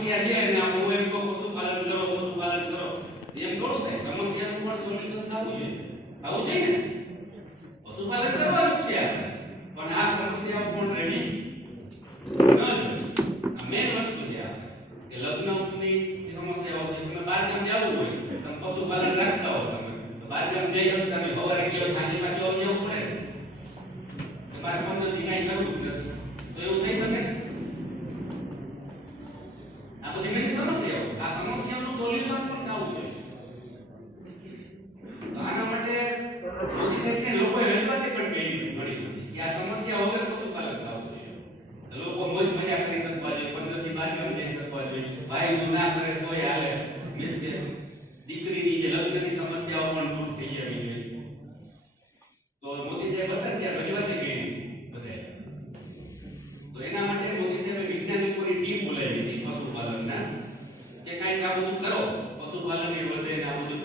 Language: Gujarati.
સમસ્યા છે અને હું એમ કહું પશુપાલન કરો એમ થોડું થાય. સમસ્યાનું પણ સોલ્યુશન થવું જોઈએ. આવું છે ને, પશુપાલન કરવાનું જ છે આપણે, પણ આ સમસ્યાઓ પણ રેડી ન આ મેન વસ્તુ છે આ કે લગ્નની સમસ્યાઓ છે. તમે બહાર ગામ જવું હોય, તમે પશુપાલન રાખતા હો, તમે બહાર ગામ જઈ હોય, તમે સવારે ગયો સાંજમાં જવું પડે, તમારે 15 દી કાંઈ કરવું જ નથી, તો એવું થઈ શકે? આ બધી મેની સમસ્યાઓ, આ સમસ્યાનું સોલ્યુશન પણ થવું જોઈએ. તો આના માટે મોદી સાહેબને લોકોએ રજૂઆત પણ કરી કે આ સમસ્યા વગર પશુપાલન થવું જોઈએ. લોકો મોજ મજા કરી શકવા જોઈએ, 15 દી બહાર ગામ જઈ શકવા જોઈએ, ભાઈ જો ના કરે તોય હાલે, મિસ્કે દીકરીની જે લગ્નની સમસ્યાઓ પણ દૂર થઈ જવી જોઈએ. તો મોદી સાહેબ હતા ત્યાં રજૂઆત કરી બધાએ. તો એના માટે મોદી સાહેબે વૈજ્ઞાનિકોની ટીમ બોલાવી હતી પશુપાલનના કે કાંઈક આ બધું કરો, પશુપાલન એ વધે ને આ બધું